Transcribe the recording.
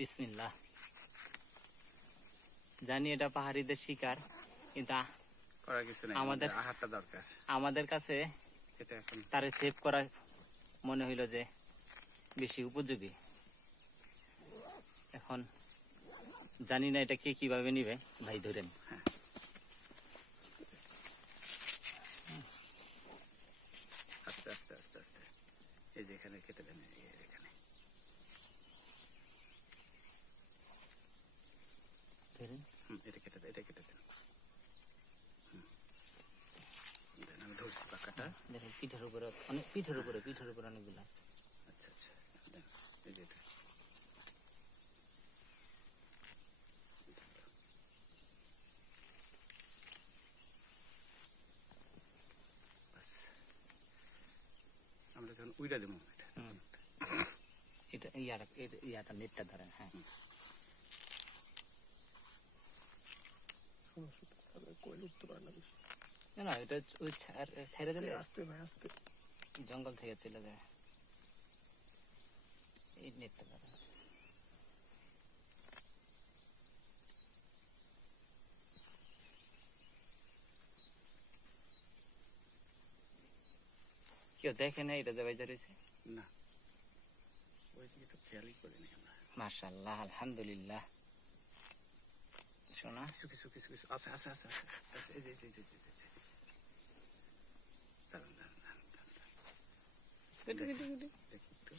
বিসমিল্লাহ। জানি এটা পাহাড়িদের শিকার, কিন্তু আমাদের কাছে তারে সেভ করা মনে হইল যে বেশি উপযোগী। এখন জানি না এটা কে কিভাবে নিবে, ভাই ধরেন। আস্তে আস্তে আস্তে আস্তে এই যে এখানে কেটে দেন, এখানে এটা কেটে দেন, এটা কেটে দেন। আমি ধরছি পাকাটা। দেখেন পিঠের উপরে অনেকগুলো। আচ্ছা আচ্ছা, দেন এই যে এটা। আমরা যখন উইড়া দেবো এটা ইয়াটা নেটটা ধরেন। হ্যাঁ, না এটা ছেড়ে দিলে আস্তে ভাই আস্তে জঙ্গল থেকে চলে যায়। এই নেটটা ধরেন। কেউ দেখে না এটা যাবাই রয়েছে? না, ওইদিকে তো খেয়ালই করিনি আমরা। মাশাআল্লাহ, আলহামদুলিল্লাহ। শোনা কিছু আচ্ছা আচ্ছা আচ্ছা আচ্ছা, এই যে দাঁড়ান দেখি একটু।